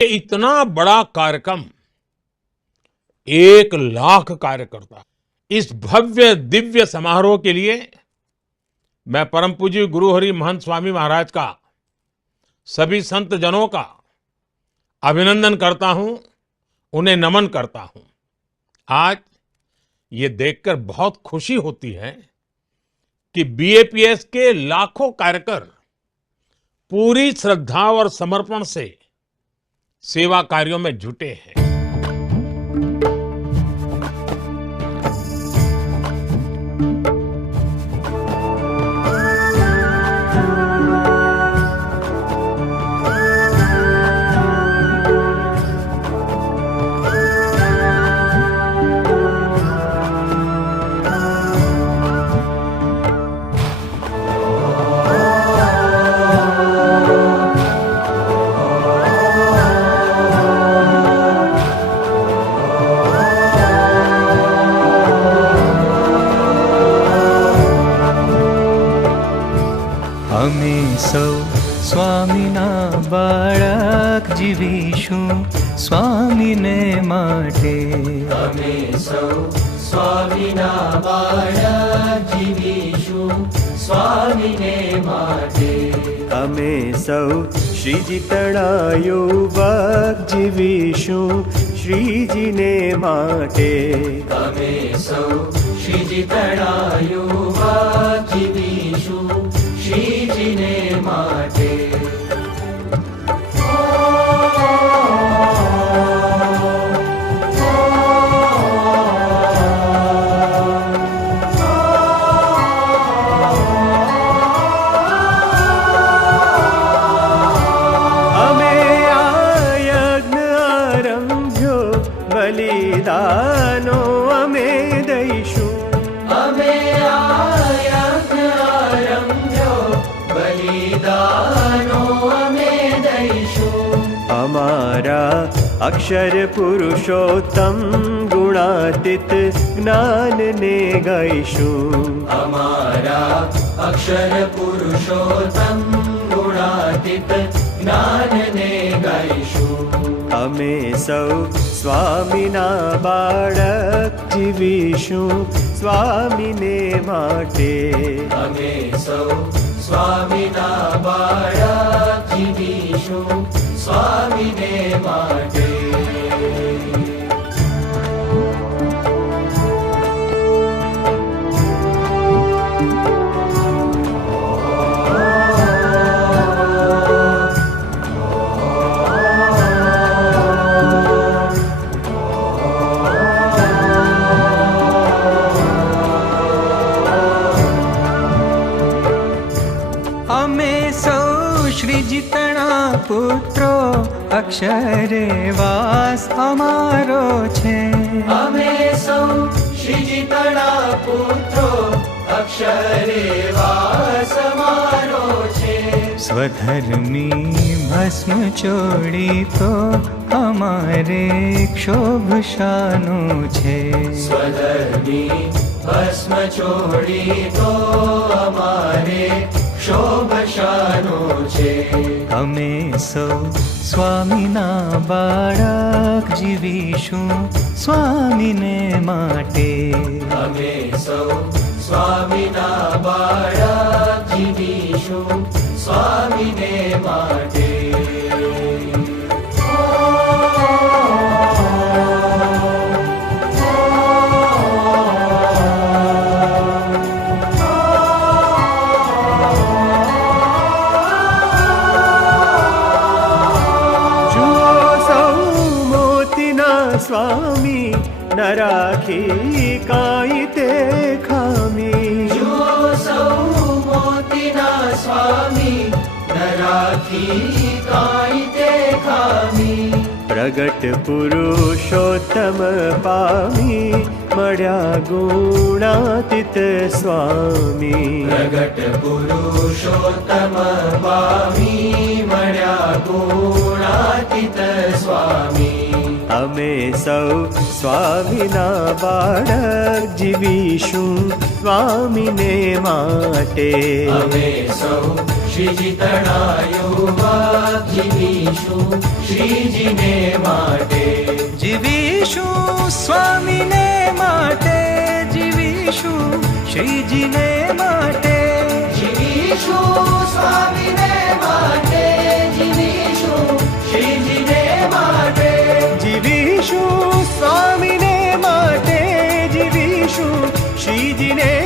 ये इतना बड़ा कार्यक्रम, 1,00,000 कार्यकर्ता, इस भव्य दिव्य समारोह के लिए मैं परम पूज्य गुरु हरि महंत स्वामी महाराज का, सभी संत जनों का अभिनंदन करता हूं, उन्हें नमन करता हूं। आज ये देखकर बहुत खुशी होती है कि बीएपीएस के लाखों कार्यकर पूरी श्रद्धा और समर्पण से सेवा कार्यों में जुटे हैं। અમે સૌ સ્વામીના બાળક જીવીશું સ્વામીને માટે. અમે સૌ સ્વામીના બાળક જીવીશું સ્વામીને માટે. અમે સૌ શ્રીજી તળાયુવક જીવીશું શ્રીજીને માટે. અમે સૌ શ્રીજી તળાયુવક જીવીશું શ્રીજીને માટે. બલિદાનો અમે દઈશું. અમે આરંભ્યો બલિદાનો અમે દઈશું. અમારા અક્ષર પુરુષોત્તમ ગુણાતીત જ્ઞાનને ગાઈશું. અમારા અક્ષર પુરુષોત્તમ ગુણાતીત જ્ઞાનને ગાઈશું. અમે સૌ સ્વામીના બાળક જીવીશું સ્વામીને માટે. અમે સૌ સ્વામીના બાળક જીવીશું સ્વામીને માટે. અમે સૌ શ્રીજીતણા પુત્રો અક્ષરે વાસ અમારો છે. અમે સૌ શ્રીજીતણા પુત્રો અક્ષરે વાસ અમારો છે. સ્વધર્મી ભસ્મ ચોડી તો અમારે ક્ષોભશાનું છે. સ્વધર્મી ભસ્મ છોડી તો અમારે શોભશાનો છે. અમે સૌ સ્વામીના બાળક જીવીશું સ્વામીને માટે. અમે સૌ સ્વામીના બાળક જીવીશું સ્વામીને માટે. સ્વામી ન રાખી કાંઈ તે ખામી. જુઓ સૌ મોતીના સ્વામી ન રાખી કાંઈ તે ખામી. પ્રગટ પુરુષોત્તમ પામી મળ્યા ગુણાતીત સ્વામી. પ્રગટ પુરુષોત્તમ પામી મળ્યા ગુણાતીત સ્વામી. અમે સૌ સ્વામીના બાળક જીવીશું સ્વામીને માટે. અમે સૌ શ્રીજી તળાયુવક જીવીશું શ્રીજીને માટે જીવીશું સ્વામીને માટે જીવીશું શ્રીજીને માટે જીવીશું સ્વામીને માટે જીવીશું શ્રીજીને માટે જીવીશું સ્વામીને માટે જીવીશું શ્રીજીને